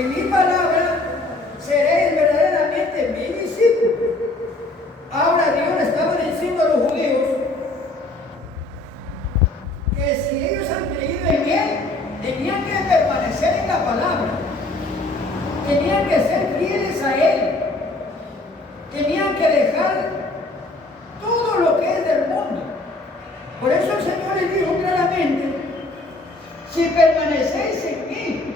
en mi palabra seréis verdaderamente mi discípulos. Ahora Dios le estaba diciendo a los judíos que si ellos han creído en Él, tenían que permanecer en la palabra, tenían que ser fieles a Él, tenían que dejar todo lo que es del mundo. Por eso el Señor les dijo claramente: si permanecéis en mí,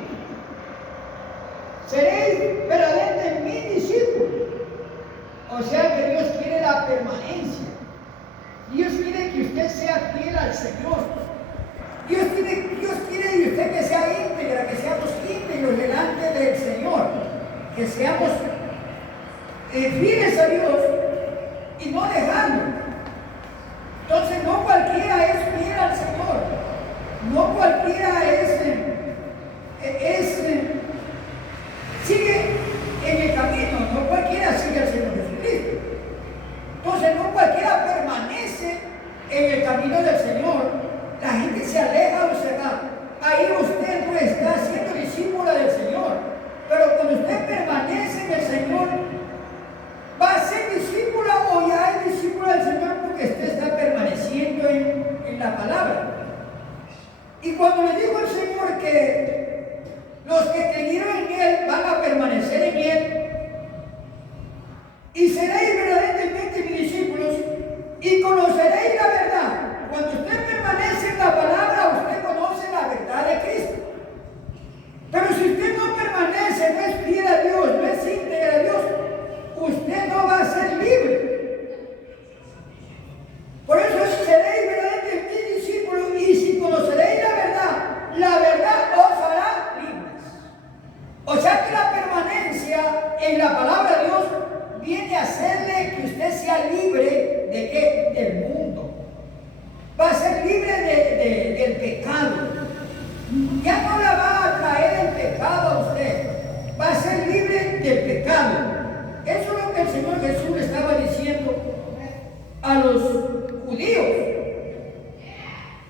seréis verdaderamente mis discípulos. O sea que Dios quiere la permanencia. Dios quiere que usted sea fiel al Señor. Dios quiere de usted que sea íntegra, que seamos íntegros delante del Señor, que seamos fieles a Dios y no dejarlo. Entonces no cualquiera es fiel al Señor, no cualquiera sigue en el camino, no cualquiera sigue al Señor Jesucristo. Entonces no cualquiera permanece en el camino del Señor. La gente se aleja o se va. Ahí usted no está siendo discípula del Señor. Pero cuando usted permanece en el Señor, va a ser discípula o ya es discípula del Señor porque usted está permaneciendo en la palabra. Y cuando le dijo el Señor que los que creyeron en Él van a permanecer en Él y seréis verdaderamente mis discípulos y conoceréis la verdad. Cuando usted permanece en la palabra, usted conoce la verdad de Cristo. Pero si usted no permanece, no es fiel a Dios, no es íntegra a Dios, usted no va a ser libre. Por eso seréis verdaderamente mis discípulos y si conoceréis la verdad os hará libres. O sea que la permanencia en la palabra de Dios viene a hacerle que usted sea libre ¿de qué? Del mundo. Va a ser libre del pecado. Ya no la va a traer el pecado a usted. Va a ser libre del pecado. Eso es lo que el Señor Jesús le estaba diciendo a los judíos.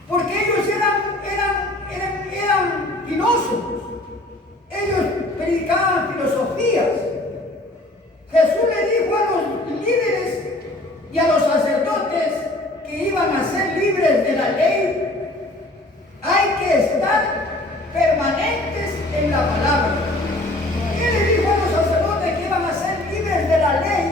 Porque ellos eran filósofos. Ellos predicaban filosofías. Jesús le dijo a los líderes y a los sacerdotes que iban a ser libres de la ley. Hay que estar permanentes en la palabra. ¿Qué le dijo a los sacerdotes que iban a ser libres de la ley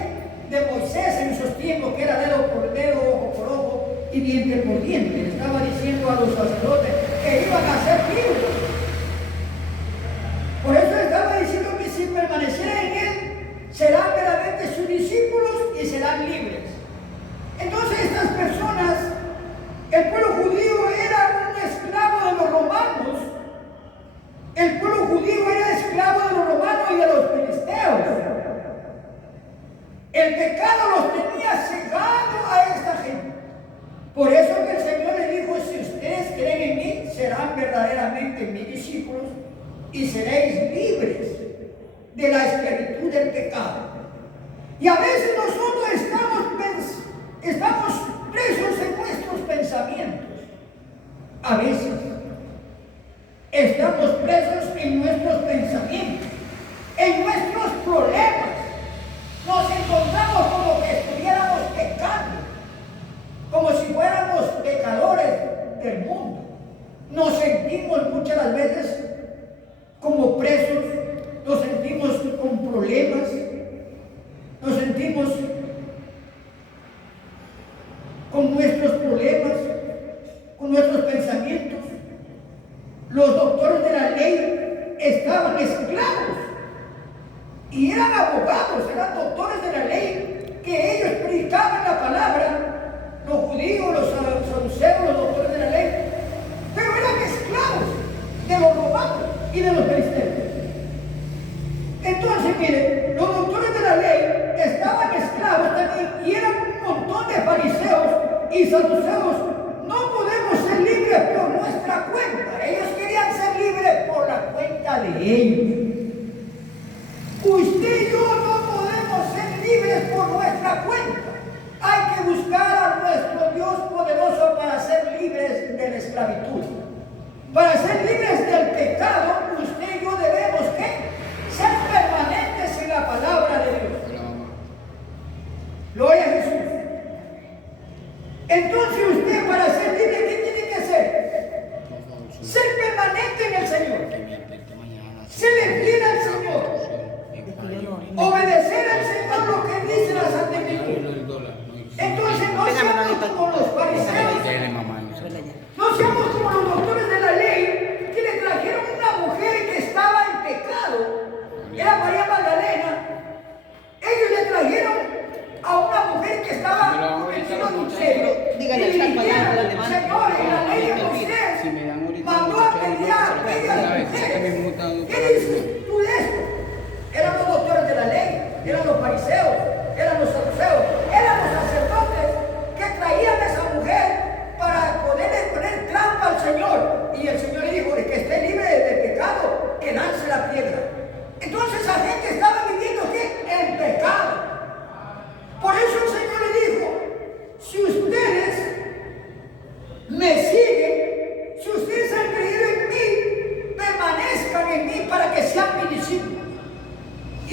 de Moisés en esos tiempos, que era dedo por dedo, ojo por ojo y diente por diente? Le estaba diciendo a los sacerdotes que iban a ser libres. Por eso le estaba diciendo que si permanecieran en Él, serán verdaderamente sus discípulos y serán libres. Entonces estas personas, el pueblo judío era un esclavo de los romanos. El pueblo judío era esclavo de los romanos y de los filisteos. El pecado los tenía cegado a esta gente. Por eso que el Señor les dijo: si ustedes creen en mí, serán verdaderamente mis discípulos y seréis libres de la esclavitud del pecado. Y a veces nosotros estamos presos en nuestros pensamientos. A veces estamos presos en nuestros pensamientos, en nuestros problemas. Nos encontramos como que estuviéramos pecando, como si fuéramos pecadores del mundo. Nos sentimos muchas las veces como presos, nos sentimos con problemas, nos sentimos con nuestros problemas, con nuestros pensamientos. Los doctores de la ley estaban esclavos y eran abogados, eran doctores de la ley, que ellos predicaban la palabra, los judíos, los saduceos, los doctores de la ley, pero eran esclavos de los romanos y de los filisteos. Entonces, miren, los doctores de la ley estaban esclavos también y eran un montón de fariseos y saduceos. No podemos ser libres por nuestra cuenta. Ellos querían ser libres por la cuenta de ellos. Usted y yo no podemos ser libres por nuestra cuenta. Hay que buscar a nuestro Dios poderoso para ser libres de la esclavitud. Para ser libres del pecado, usted y yo debemos ¿qué?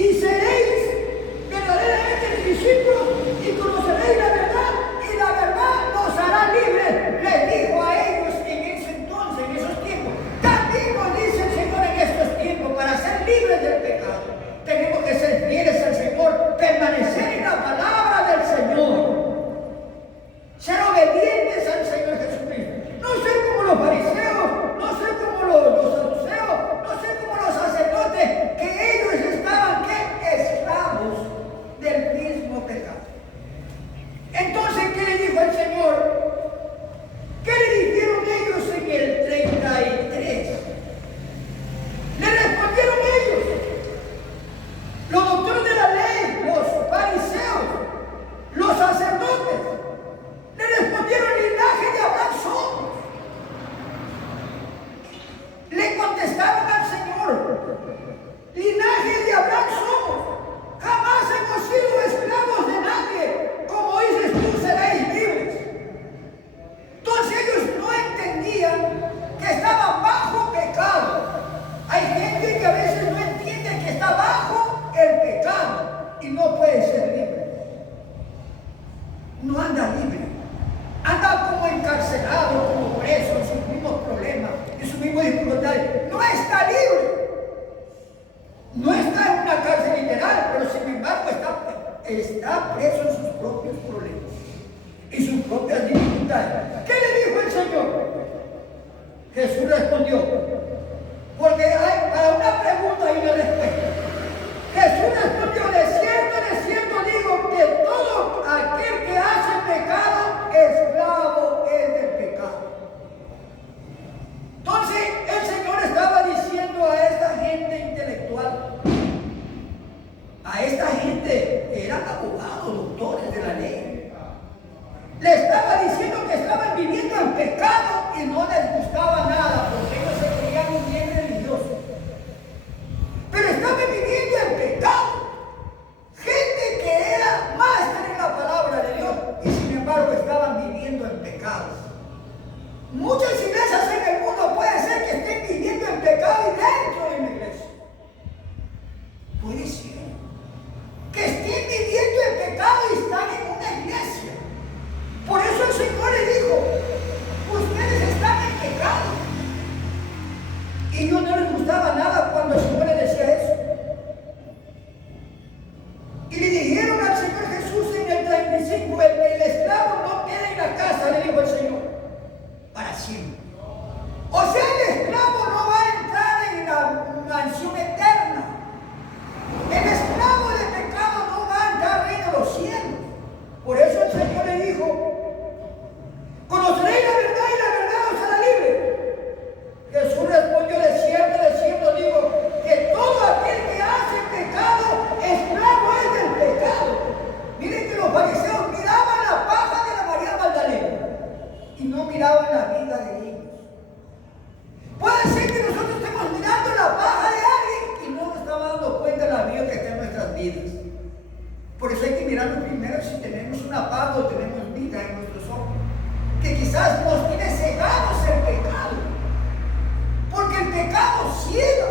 y seréis verdaderamente mis discípulos y conoceréis la verdad y la verdad nos hará libres, les dijo a ellos en ese entonces, en esos tiempos. También nos dice el Señor en estos tiempos, para ser libres del pecado, tenemos que ser fieles al Señor, permanecer en la palabra del Señor, ser obedientes al Señor Jesucristo. No ser como los fariseos, no ser como los saduceos, no ser como los sacerdotes, que ellos estaban esclavos del mismo pecado. Entonces, ¿qué le dijo el Señor? ¿Qué le dijeron ellos en el 33? Le respondieron ellos, los doctores de la ley, los fariseos, los sacerdotes, le respondieron: linaje de Abraham somos. Le contestaron al Señor: linaje de Abraham somos, jamás hemos sido esclavos de nadie, como dices tú, seréis libres. Entonces ellos no entendían que estaban bajo pecado. Hay gente que a veces no entiende que está bajo el pecado y no puede ser libre. No anda libre, anda como encarcelado, como preso en sus mismos problemas, en sus mismos dificultades. No está libre. No está en una cárcel literal, pero sin embargo está preso en sus propios problemas y sus propias dificultades. ¿Qué le dijo el Señor? Jesús respondió, porque hay para una pregunta y una respuesta. Jesús respondió: de cierto digo que todo aquel que hace pecado, esclavo es del pecado. Entonces el Señor estaba diciendo a esta gente intelectual, a esta gente que eran abogados, doctores de la ley, le estaba diciendo que estaban viviendo en pecado y no les gustaba nada, porque ellos se creían un bien religioso. Pero estaban viviendo en pecado. Gente que era máster en la palabra de Dios y sin embargo estaban viviendo en pecado. Muchas iglesias en el mundo puede ser que estén viviendo en pecado y dentro de una iglesia. Puede ser que estén viviendo en pecado y están en una iglesia. Por eso el Señor le dijo: ustedes están en pecado. Y a ellos no les gustaba nada cuando el Señor le decía eso. Y le dijeron al Señor Jesús en el 35: el esclavo no queda en la casa, le dijo el Señor, para siempre. O sea, el esclavo no va a entrar en la mansión eterna. El esclavo de pecado no va a entrar al reino de los cielos. Por eso el Señor le dijo: conoceréis la verdad y la verdad os hará libre. Jesús respondió: de cierto digo que todo aquel que hace pecado, esclavo es del pecado. Miren que los fariseos miraban la paja de la María Magdalena y no miraban la vida de ellos. Puede ser que nosotros estemos mirando la paja de alguien y no nos estamos dando cuenta de la vida que está en nuestras vidas. Por eso hay que mirarlo primero si tenemos una paja o tenemos vida en nuestros ojos, que quizás nos tiene cegados el pecado, porque el pecado ciega.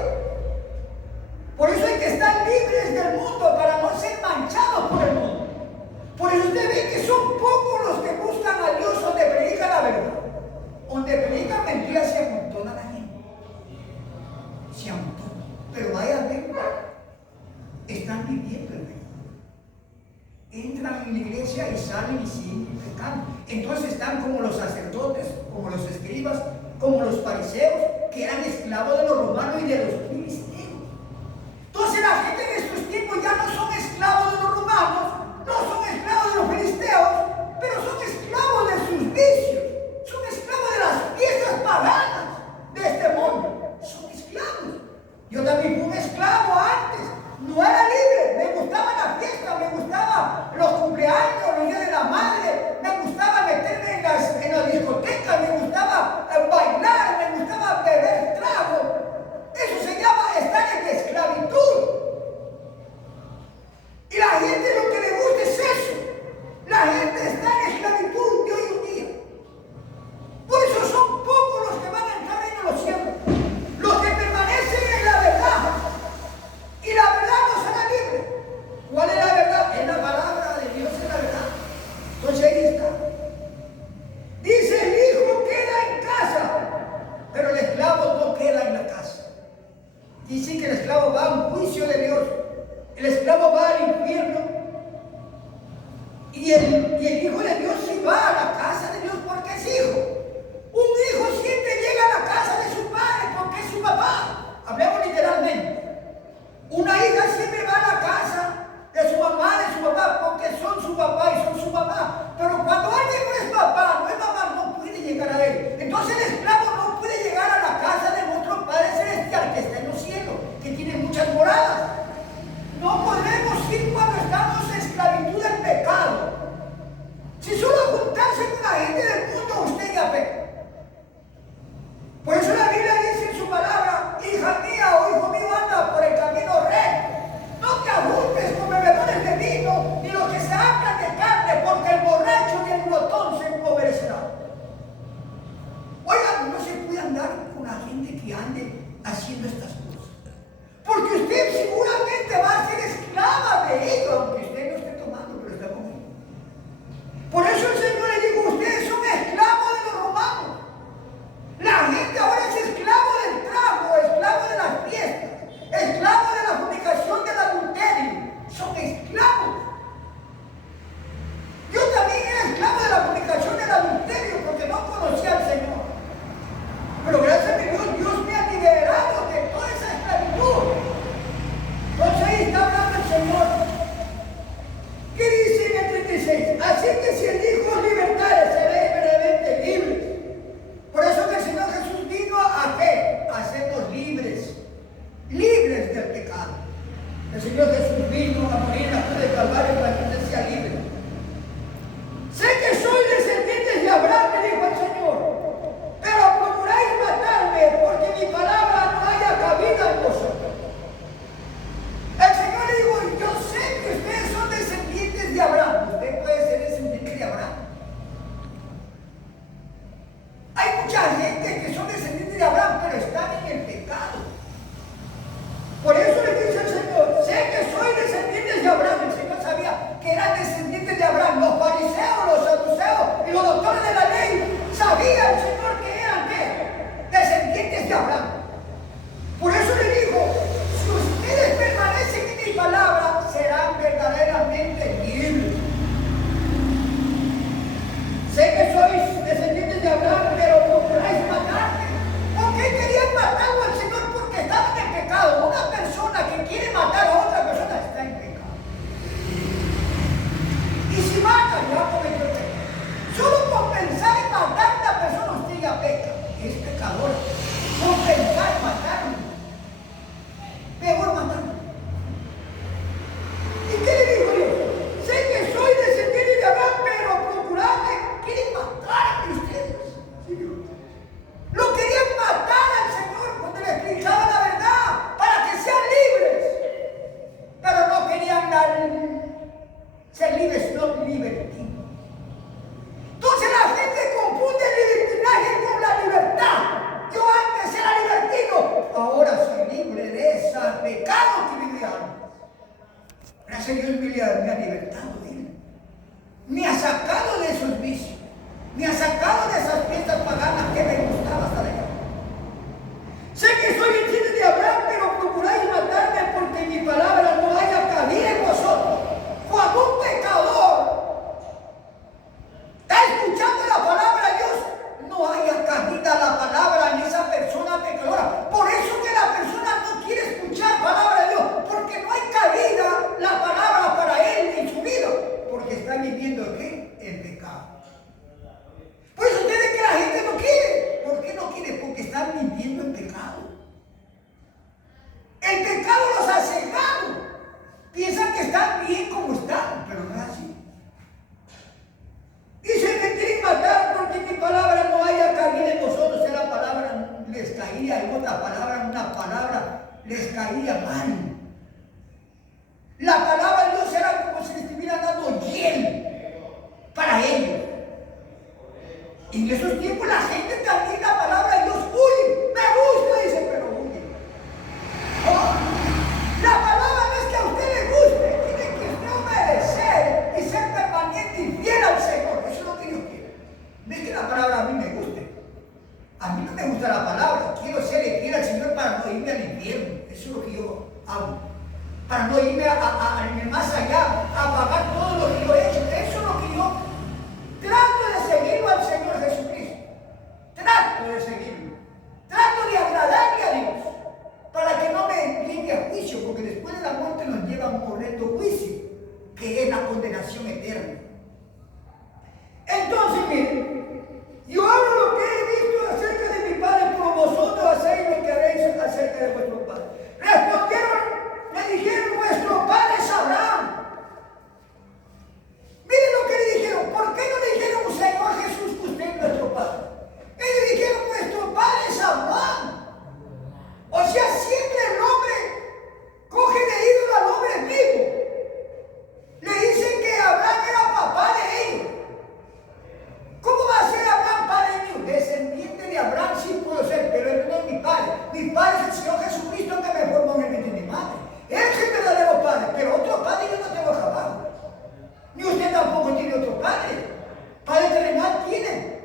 Por eso hay que estar libres del mundo para no ser manchados por el mundo. Por eso usted ve que son pocos los que buscan a Dios donde predican la verdad. Donde predican mentiras se amontona la gente. Se amontona. Pero vaya a ver, están viviendo el pecado. Entran en la iglesia y salen y siguen pecando. Entonces están como los sacerdotes, como los escribas, como los fariseos, que eran esclavos de los romanos y de los filisteos. Entonces la gente en estos tiempos ya no son esclavos de los romanos, no son esclavos de los filisteos, pero son esclavos de sus vicios, son esclavos de las fiestas paganas de este mundo. Son esclavos. Yo también fui un esclavo antes, no era libre, me gustaba la fiesta, me gustaba los cumpleaños, los días de la madre, me gustaba meterme en las discotecas, me gustaba bailar, me gustaba beber trago. Eso se llama estar en esclavitud. Y la gente lo que le gusta es eso. La gente está en esclavitud de hoy en día. Por eso son pocos los que van a entrar en los cielos, los que permanecen en la verdad. Y la verdad nos hará Dicen que el esclavo va a un juicio de Dios. El esclavo va al infierno. Y el hijo de Dios sí va a la casa de Dios porque es hijo. Un hijo siempre llega a la casa de su padre porque es su papá. Hablemos literalmente. Una hija siempre va a la casa de su mamá, de su papá, porque son su papá y son su mamá. Pero cuando alguien no es papá, no es mamá, no puede llegar a él. Entonces el esclavo no puede llegar a la casa de nuestro Padre Celestial que está en los cielos, que tiene muchas moradas. No podemos ir cuando estamos en esclavitud del pecado. Si solo juntarse con la gente del mundo, usted ya peca. Por eso la Biblia dice en su palabra: hija mía o hijo mío, anda por el camino recto. No te ajustes con bebedores de vino, ni los que se hablan de carne, porque el borracho y el glotón se empobrecerán. Oigan, no se puede andar con la gente que ande haciendo estas cosas, porque usted seguramente va a ser esclava de ellos, aunque usted no esté tomando, pero está comiendo. Por eso el Señor le dijo: ustedes son esclavos de los romanos. La gente ahora es esclavo del trago, esclavo de las fiestas, esclavo de la fornicación, del adulterio. Son esclavos. Yo también era esclavo de la fornicación, del adulterio, porque no conocía al Señor. Pero gracias a Dios, Dios me ha liberado de toda esa esclavitud. Entonces ahí está hablando el Señor. ¿Qué dice en el 36? Así que si el Hijo os libertare, seréis verdaderamente libres. Por eso que el Señor Jesús vino ¿a qué? A hacernos libres. Libres del pecado. El Señor Jesús vino a morir en la cruz del Calvario para que usted sea libre. Sé que soy descendiente de Abraham, me dijo el Señor, pero procuráis matarme porque mi palabra no haya cabida en vosotros. El Señor le dijo: yo sé que ustedes son descendientes de Abraham. Usted puede ser descendiente de Abraham. Hay mucha gente que son descendientes de Abraham, pero están en el pecado. Por eso le dice el Señor: sé que soy descendiente de Abraham. El Señor sabía que eran descendientes de Abraham. Los fariseos, los saduceos y los doctores de la ley sabía el Señor que eran ¿qué? Descendientes de Abraham. Por eso le dijo: si ustedes permanecen en mi palabra, serán verdaderamente libres. Sé que sois descendientes de Abraham, pero procuráis matarme. ¿Por qué querían matarlo al Señor? Porque estaban en pecado. Una persona que quiere matar a otra persona está en pecado. Y si mata, ya cometió el pecado. Solo por pensar en matar a una persona, usted ya peca. Es pecador. Por pensar en matarlo. Peor matarlo. ¿Y qué le dijo Dios? Sé que soy descendiente de Abraham, pero procuradme. Quieren matarme ustedes. Lo querían matar al Señor cuando le explicaba la verdad para que sean libres. Pero no querían ser libres, no libertinos. Entonces la gente confunde el libertinaje con la libertad. Yo antes era libertino, ahora soy libre de ese pecado que vivía antes. Gracias a Dios me ha libertado de él. Me ha sacado de esos vicios. Me ha sacado de esas fiestas paganas que me gustaba hasta allá. Sé que soy descendiente de Abraham, pero procuráis matarme porque mi palabra no haya cabida en vosotros. Cuando un pecador está escuchando la palabra de Dios, no haya cabida la palabra en esa persona pecadora. Por eso que la persona no quiere escuchar palabra de Dios, porque no hay cabida la palabra para él en su vida, porque está viviendo ¿qué? El pecado. Por eso ustedes que la gente no quiere. ¿Por qué no quiere? Porque están viviendo en pecado. El pecado los ha cegado. Piensan que están bien como están, pero no es así. Dicen que quieren matar porque mi palabra no haya cabida en vosotros. Esa palabra les caía, en otra palabra, una palabra les caía mal. La palabra de Dios era como si les estuvieran dando hiel para ellos. En esos tiempos la gente también la palabra de Dios huye. Me gusta, dice, pero huye. Oh, la palabra no es que a usted le guste, tiene que usted obedecer y ser permanente y fiel al Señor. Eso es lo que Dios quiere. No es que la palabra a mí me guste. A mí no me gusta la palabra. Quiero ser fiel al Señor para no irme al infierno. reino. Eso es lo que yo hago. Para no irme más allá, a pagar todo lo que yo he hecho. Eso es lo que yo trato de seguirlo al Señor Jesucristo. Trato de seguirlo. Trato de agradarle a Dios. Para que no me llegue a juicio, porque después de la muerte nos lleva a un correcto juicio, que es la condenación eterna. Entonces, miren, yo hablo lo que he visto acerca de mi Padre, por vosotros hacéis lo que haréis acerca de vuestro Padre. Respondieron, le dijeron, nuestro Padre es Abraham. Miren lo que le dijeron. ¿Por qué no le dijeron, Señor Jesús, que usted es nuestro Padre? Ellos dijeron, nuestro Padre es Abraham. O sea, siempre el hombre coge de ídolo al hombre vivo. Le dicen que Abraham era papá de ellos. ¿Cómo va a ser Abraham padre mío? Descendiente de Abraham sí puedo ser, pero él no es mi padre. Mi padre es el Señor Jesucristo que me formó en el vientre de mi madre. Él es el verdadero padre, pero otro padre yo no tengo jamás. Ni usted tampoco tiene otro padre. Padre terrenal tiene,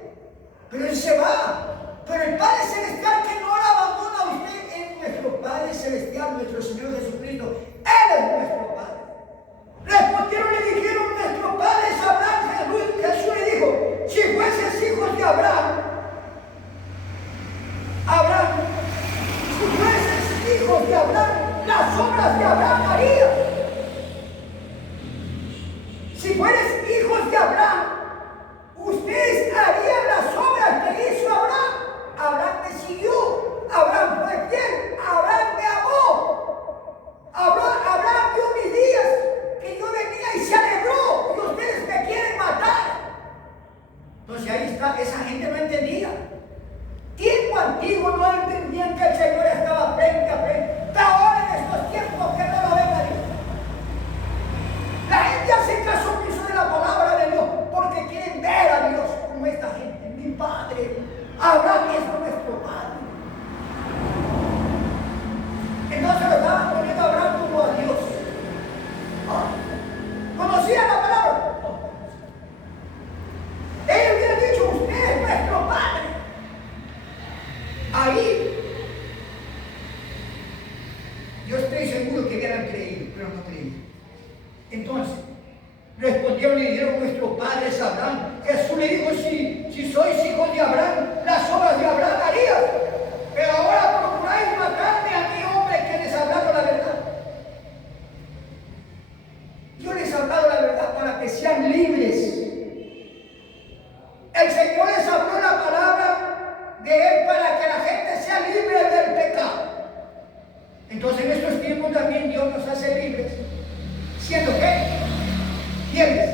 pero él se va. Pero el Padre Celestial que no la abandona a usted es nuestro Padre Celestial, nuestro Señor Jesucristo. Él es nuestro Padre. Respondieron y le dijeron, nuestro Padre es Abraham. Jesús le dijo, si fueses hijos de Abraham, si fueses hijos de Abraham, las obras de Abraham harías. Si fueres hijos de Abraham, ustedes harían las obras que hizo Abraham. Abraham me siguió, Abraham fue fiel, Abraham me amó, Abraham vio mis días, que yo venía y se alegró, y ustedes me quieren matar. Entonces ahí está, esa gente no entendía. Tiempo antiguo no entendían que el Señor estaba frente a frente, pero ahora en estos tiempos que no lo venga Dios. La gente hace caso omiso de la palabra de Dios, porque quieren ver a Dios como esta gente. Mi Padre, Abraham es nuestro Padre. Entonces lo estaban poniendo a Abraham como a Dios. ¿Conocían la palabra? Ellos habían dicho, usted es nuestro Padre. Ahí, yo estoy seguro que hubieran creído, pero no creían. Entonces, respondieron y dijeron, nuestro Padre es Abraham. Jesús le dijo, si sois hijos de Abraham, las obras de Abraham harías. Pero ahora procuráis matarme a mí, hombre, que les he hablado la verdad. Yo les he hablado la verdad para que sean libres. El Señor les habló la palabra de Él para que la gente sea libre del pecado. Entonces en estos tiempos también Dios nos hace libres. ¿Siendo qué? Fieles.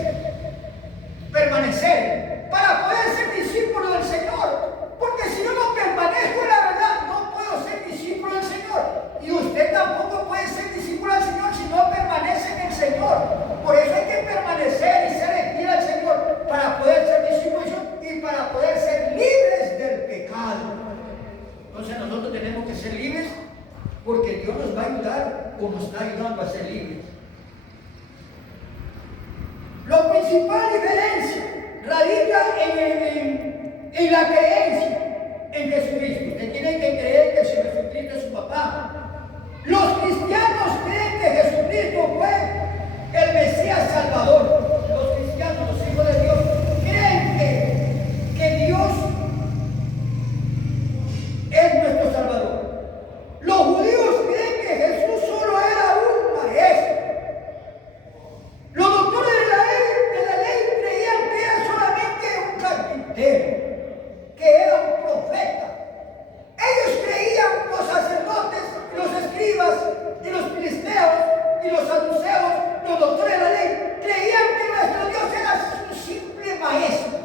Permanecer. Para poder ser discípulo del Señor. Porque si yo no permanezco en la verdad, no puedo ser discípulo del Señor. Y usted tampoco puede ser discípulo del Señor si no permanece en el Señor. Por eso hay que permanecer y ser fiel al Señor para poder ser discípulo del Señor y para poder ser libres del pecado. Entonces nosotros tenemos que ser libres porque Dios nos va a ayudar o nos está ayudando a ser libres. La principal diferencia radica en la creencia en Jesucristo. Usted tiene que creer que Jesucristo es su papá. Los cristianos creen que Jesucristo fue el Mesías Salvador. Los cristianos, los hijos de Dios, creen que Dios es nuestro Salvador. Los judíos creen que Jesús solo era un maestro. Los doctores de la ley creían que era solamente un carpintero, que era un profeta. Ellos creían, los sacerdotes, los escribas y los filisteos y los saduceos, los doctores de la ley, creían que nuestro Dios era un simple maestro.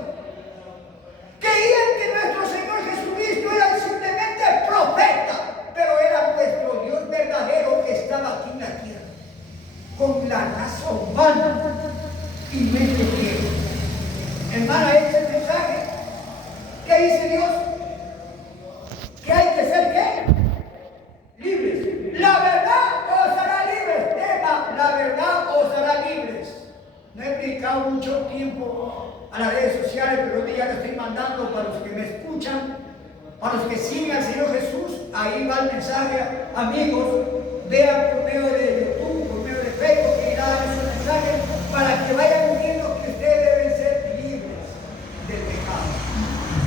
Creían que nuestro Señor Jesucristo era simplemente profeta, pero era nuestro Dios verdadero que estaba aquí en la tierra, con la raza humana y mente fiel. Hermana, ese es el mensaje. ¿Qué dice Dios? Que hay que ser ¿qué? Libres. La verdad A los que siguen al Señor Jesús, ahí va el mensaje, amigos, vean por medio de YouTube, por medio de Facebook, que irá esos mensajes para que vayan